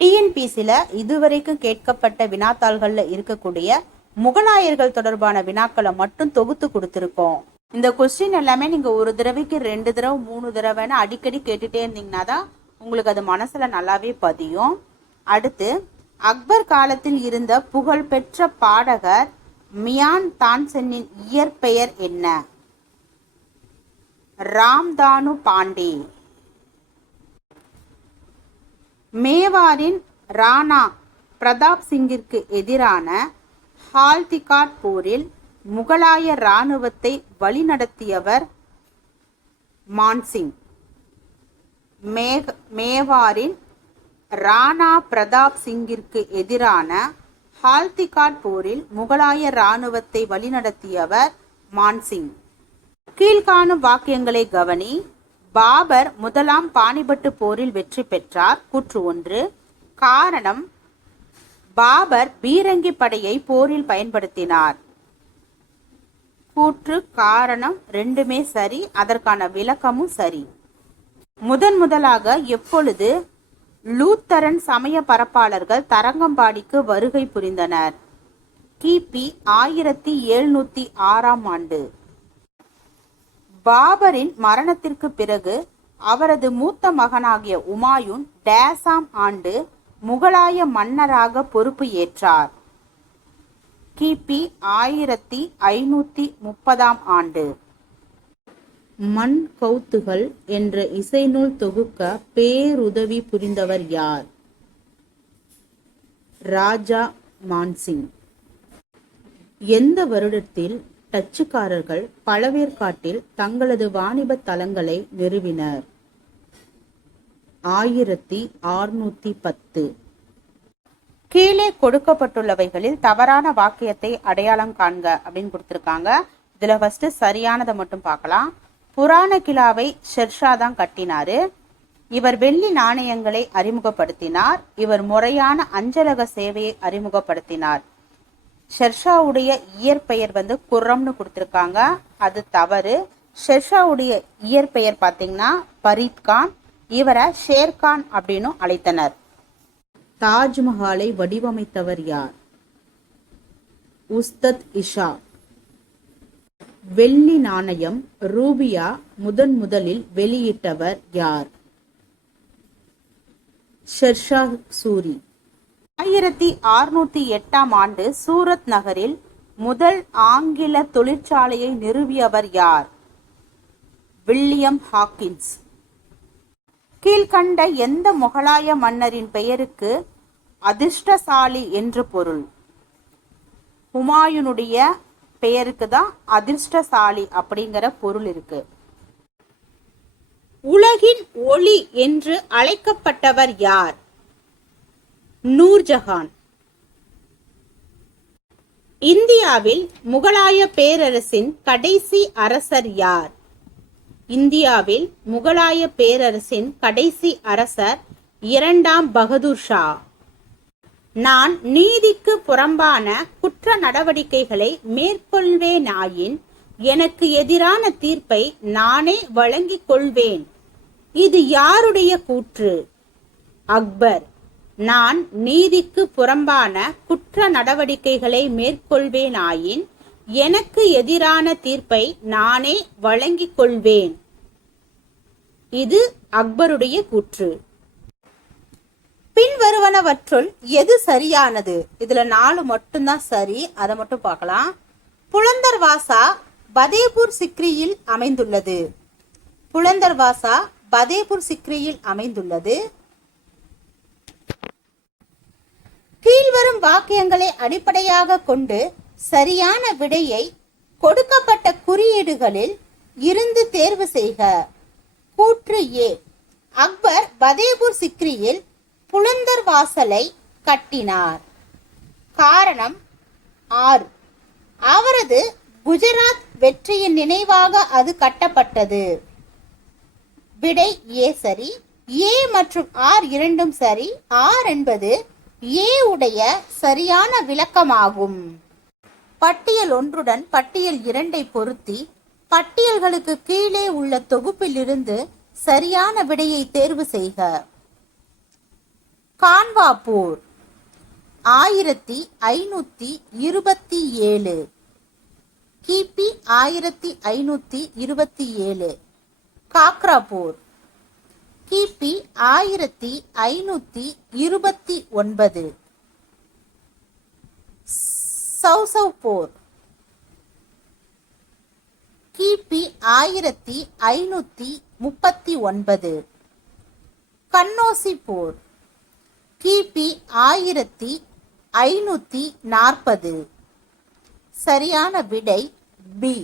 டிஎன்பிசில இதுவரைக்கும் கேட்கப்பட்ட வினாத்தாள்கள்ல இருக்கக்கூடிய முகலாயர்கள் தொடர்பான வினாக்களை மட்டும் தொகுத்து கொடுத்துருக்கோம். இந்த கொஸ்டின் எல்லாமே நீங்க ஒரு தடவைக்கு 2 தடவை 3 தடவைன்னு அடிக்கடி கேட்டுட்டே இருந்தீங்கன்னா தான் உங்களுக்கு அது மனசுல நல்லாவே பதியும். அடுத்து, அக்பர் காலத்தில் இருந்த புகழ்பெற்ற பாடகர் மியான் தான்சென்னின் இயற்பெயர் என்ன? ராம்தானு பாண்டே. மேவாரின் ராணா பிரதாப் சிங்கிற்கு எதிரான ஹால்திகாட் போரில் முகலாய இராணுவத்தை வழிநடத்தியவர் மான்சிங். மேவாரின் ராணா பிரதாப் சிங்கிற்கு எதிரான ஹால்திகாட் போரில் முகலாய இராணுவத்தை வழிநடத்தியவர் மான்சிங். கீழ்காணும் வாக்கியங்களை கவனி. பாபர் முதலாம் பானிபட்டு போரில் வெற்றி பெற்றார். கூற்று 1. காரணம், பாபர் பீரங்கி படையை போரில் பயன்படுத்தினார். கூற்று காரணம் ரெண்டுமே சரி, அதற்கான விளக்கமும் சரி. முதலாக எப்பொழுது லூத்தரன் சமய பரப்பாளர்கள் தரங்கம்பாடிக்கு வருகை புரிந்தனர்? கிபி 1706 ஆண்டு. பாபரின் மரணத்திற்கு பிறகு அவரது மூத்த மகனாகிய உமாயூன் டேசாம் ஆண்டு முகலாய மன்னராக பொறுப்பு ஏற்றார். கிபி 1530 ஆண்டு. மண் கௌத்துகள் என்ற இசைநூல் தொகுக்க பேருதவி புரிந்தவர் யார்? ராஜா மான்சிங். எந்த வருடத்தில் டச்சுக்காரர்கள் பழவேற்காட்டில் தங்களது வாணிப தலங்களை நிறுவினர்? 1610. கீழே கொடுக்கப்பட்டுள்ளவைகளில் தவறான வாக்கியத்தை அடையாளம் காண்க அப்படின்னு கொடுத்திருக்காங்க. இதுல ஃபர்ஸ்ட் சரியானதை மட்டும் பார்க்கலாம். புராண கிலாவை ஷெர்ஷா தான் கட்டினாரு. இவர் வெள்ளி நாணயங்களை அறிமுகப்படுத்தினார். இவர் முறையான அஞ்சலக சேவையை அறிமுகப்படுத்தினார். ஷெர்ஷாவுடைய இயற்பெயர் குர்ரம்னு கொடுத்திருக்காங்க, அது தவறு. ஷெர்ஷாவுடைய இயற்பெயர் பார்த்தீங்கன்னா பரீத்கான். இவரை ஷேர்கான் அப்படின்னு அழைத்தனர். தாஜ்மஹாலை வடிவமைத்தவர் யார்? உஸ்தத் இஷா. வெள்ளி நாணயம் ரூபியா முதலில் வெளியிட்டவர் யார்? ஷெர்ஷா சூரி. 1608 ஆண்டு சூரத் நகரில் முதல் ஆங்கில தொழிற்சாலையை நிறுவியவர் யார்? William Hawkins. கீழ்கண்ட எந்த முகலாய மன்னரின் பெயருக்கு அதிர்ஷ்டசாலி என்று பொருள்? ஹுமாயூனுடைய பெயருக்கு தான் அதிர்ஷ்டசாலி அப்படிங்கிற பொருள் இருக்கு. உலகின் ஒளி என்று அழைக்கப்பட்டவர் யார்? நூர்ஜஹான். இந்தியாவில் முகலாய பேரரசின் கடைசி அரசர் யார்? இந்தியாவில் முகலாய பேரரசின் கடைசி அரசர் 2ஆம் பகதூர் ஷா. நான் நீதிக்கு புறம்பான குற்ற நடவடிக்கைகளை மேற்கொள்வேனாயின் எனக்கு எதிரான தீர்ப்பை நானே வழங்கிக் கொள்வேன். இது யாருடைய கூற்று? அக்பர். நான் நீதிக்கு புறம்பான குற்ற நடவடிக்கைகளை மேற்கொள்வேனாயின் எனக்கு எதிரான தீர்ப்பை நானே வழங்கிக் கொள்வேன். இது அக்பருடைய கூற்று. பின்வருவனவற்றுள் எது சரியானது? இதுல 4 மட்டும்தான் சரி, அதை மட்டும் பார்க்கலாம். புலந்தர்வாசா பதேபூர் சிக்ரியில் அமைந்துள்ளது. புலந்தர்வாசா பதேபூர் சிக்ரியில் அமைந்துள்ளது. கீழ்வரும் வாக்கியங்களை அடிப்படையாக கொண்டு சரியான விடையை கொடுக்கப்பட்ட குறியீடுகளில் இருந்து தேர்வு செய்க. கூற்று A. அக்பர் பதேபூர் சிக்ரியில் புலந்தர் வாசலை கட்டினார். காரணம் 6. அவரது குஜராத் வெற்றியின் நினைவாக அது கட்டப்பட்டது. விடை A சரி. A மற்றும் R இரண்டும் சரி. R என்பது A உடைய சரியான விளக்கமாகும். பட்டியல் 1உடன் பட்டியல் 2ஐ பொருத்தி பட்டியல்களுக்கு கீழே உள்ள தொகுப்பிலிருந்து சரியான விடையை தேர்வு செய்க. கான்வா போர் 1527, கிபி 1527. காக்ரா போர் கிபி 1529. சௌசவ் போர் கிபி 1539. கன்னோசி போர் கிபி 1540. சரியான விடை பி.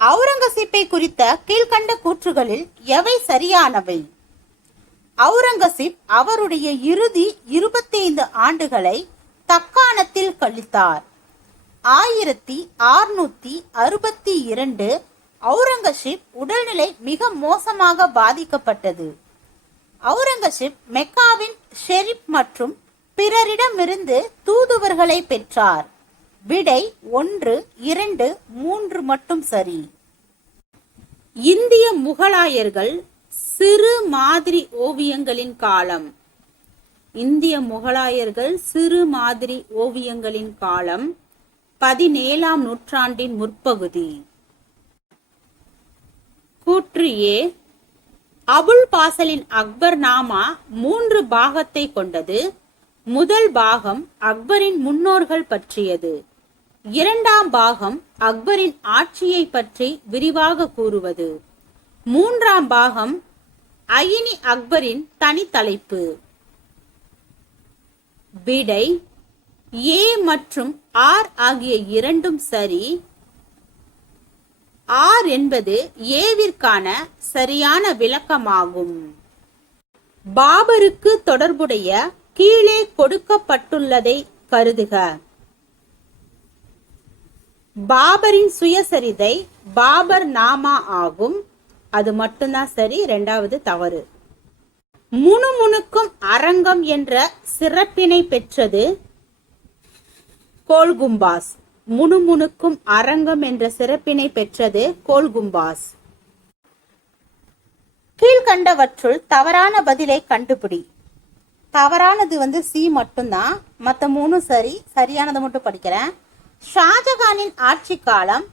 அவுரங்கசீப்பை குறித்த கீழ்கண்ட கூற்றுகளில் எவை சரியானவை? அவுரங்கசீப் அவருடைய இறுதி 25 ஆண்டுகளை தக்காணத்தில் கழித்தார். 1662 அவுரங்கசீப் உடல்நிலை மிக மோசமாக பாதிக்கப்பட்டது. அவுரங்கசீப் மெக்காவின் ஷெரீப் மற்றும் பிறரிடமிருந்து தூதுவர்களை பெற்றார். விடை 1, 2, 3 மட்டும் சரி. இந்திய முகலாயர்கள் சிறு மாதிரி ஓவியங்களின் காலம். இந்திய முகலாயர்கள் சிறு மாதிரி ஓவியங்களின் காலம் 17ஆம் நூற்றாண்டின் முற்பகுதி. கூற்று ஏ. அபுல் பாசலின் அக்பர் நாமா 3 பாகத்தை கொண்டது. முதல் பாகம் அக்பரின் முன்னோர்கள் பற்றியது. 2ஆம் பாகம் அக்பரின் ஆட்சியை பற்றி விரிவாக கூறுவது. 3ஆம் பாகம் அயினி அக்பரின் தனி தலைப்பு. விடை ஏ மற்றும் ஆர் ஆகிய இரண்டும் சரி. ஆர் என்பது ஏவிற்கான சரியான விளக்கமாகும். பாபருக்கு தொடர்புடைய கீழே கொடுக்கப்பட்டுள்ளதை கருதுக. பாபரின் சுயசரிதை பாபர் நாமா ஆகும். அது மட்டும்தான் சரி, 2வது தவறு. முணுமுணுக்கும் அரங்கம் என்ற சிறப்பினை பெற்றது கோல்கும்பாஸ். முணுமுணுக்கும் அரங்கம் என்ற சிறப்பினை பெற்றது கோல்கும்பாஸ். கீழ்கண்டவற்றுள் தவறான பதிலை கண்டுபிடி. தவறானது சி மட்டும்தான், மற்ற 3 சரி. சரியானதை மட்டும் படிக்கிறேன். ஷாஜகானின் ஆட்சி காலம்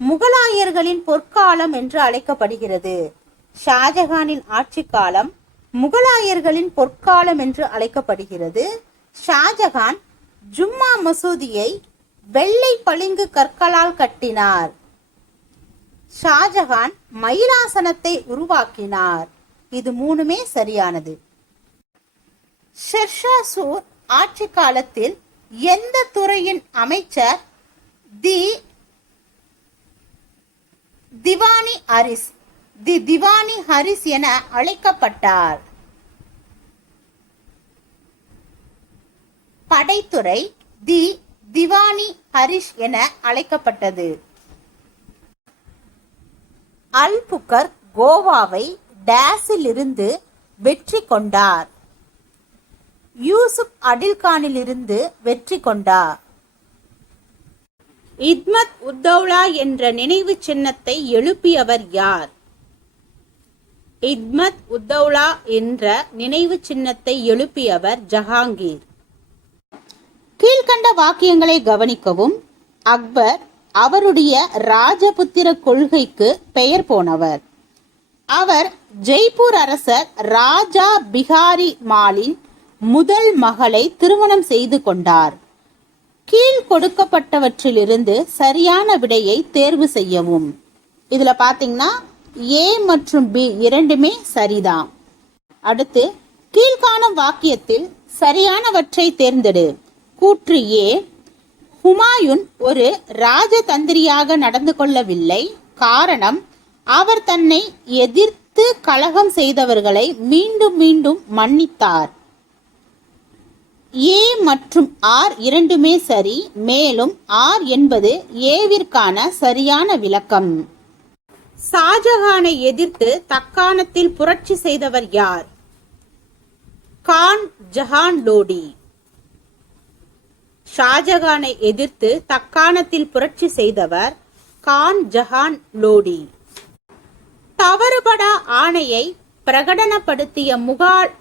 முகலாயர்களின் பொற்காலம் என்று அழைக்கப்படுகிறது. ஷாஜகானின் ஆட்சி காலம் முகலாயர்களின் பொற்காலம் என்று அழைக்கப்படுகிறது. ஷாஜகான் ஜும்மா மசூதியை வெள்ளை பளிங்கு கற்களால் கட்டினார். ஷாஜகான் மயிலாசனத்தை உருவாக்கினார். இது 3மே சரியானது. ஷெர்ஷா சூர் ஆட்சி காலத்தில் எந்த துறையின் அமைச்சர் திவானி ஹரிஸ் என அழைக்கப்பட்டார்? படைத்துறை திவானி ஹரிஷ் என அழைக்கப்பட்டது. அல்புகர் கோவாவை டேஸில் இருந்து வெற்றி கொண்டார். யூசுப் அடில்கானில் இருந்து வெற்றி கொண்டார். இத்மத் உத்தௌலா என்ற நினைவு சின்னத்தை எழுப்பியவர் யார்? இத்மத் உத்தௌலா என்ற நினைவு சின்னத்தை எழுப்பியவர் ஜஹாங்கீர். கீழ்கண்ட வாக்கியங்களை கவனிக்கவும். அக்பர் அவருடைய ராஜபுத்திர கொள்கைக்கு பெயர் போனவர். அவர் ஜெய்ப்பூர் அரசர் ராஜா பிகாரி மாலின் முதல் மகளை திருமணம் செய்து கொண்டார். கீழ் கொடுக்கப்பட்டவற்றிலிருந்து சரியான விடையை தேர்வு செய்யவும். இதுல பாத்தீங்கன்னா ஏ மற்றும் பி இரண்டுமே சரிதான். அடுத்து கீழ்காணும் வாக்கியத்தில் சரியானவற்றை தேர்ந்தெடு. கூற்று ஏ. ஹுமாயூன் ஒரு ராஜதந்திரியாக நடந்து கொள்ளவில்லை. காரணம், அவர் தன்னை எதிர்த்து கலகம் செய்தவர்களை மீண்டும் மீண்டும் மன்னித்தார். ஏ மற்றும் ஆர் இரண்டுமே சரி. மேலும் ஆர் என்பது ஏவிற்கான சரியான விளக்கம். ஷாஜகானை எதிர்த்து தக்காணத்தில் புரட்சி செய்தவர் யார்? கான் ஜஹான் லோடி. ஷாஜகானை எதிர்த்து தக்காணத்தில் புரட்சி செய்தவர் கான் ஜஹான் லோடி. தவறுபடா ஆணையை பிரகடனப்படுத்திய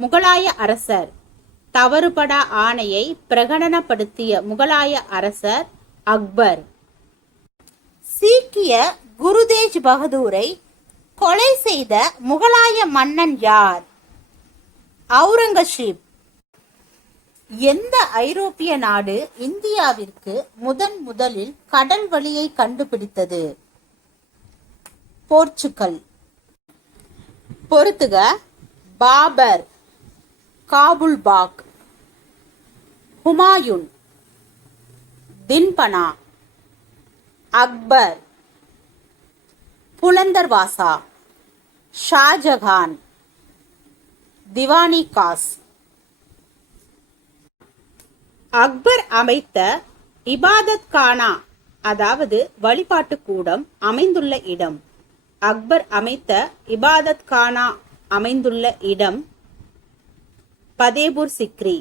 முகலாய அரசர். தவறுபடா ஆணையை பிரகடனப்படுத்திய முகலாய அரசர் அக்பர். சீக்கிய குரு தேஜ் பகதூரை கொலை செய்த முகலாய மன்னன் யார்? அவுரங்கசீப். எந்த ஐரோப்பிய நாடு இந்தியாவிற்கு முதலில் கடல் வழியை கண்டுபிடித்தது? போர்ச்சுகல். பொறுத்துக. பாபர், காபுல் பாக், ஹுமாயூன், தின்பனா, அக்பர், புலந்தர்வாசா, ஷாஜகான், திவானி காஸ். அக்பர் அமைத்த இபாதத் கானா அதாவது வழிபாட்டு கூடம் அமைந்துள்ள இடம். அக்பர் அமைத்த இபாதத் கானா அமைந்துள்ள இடம் பதேபூர் சிக்ரி.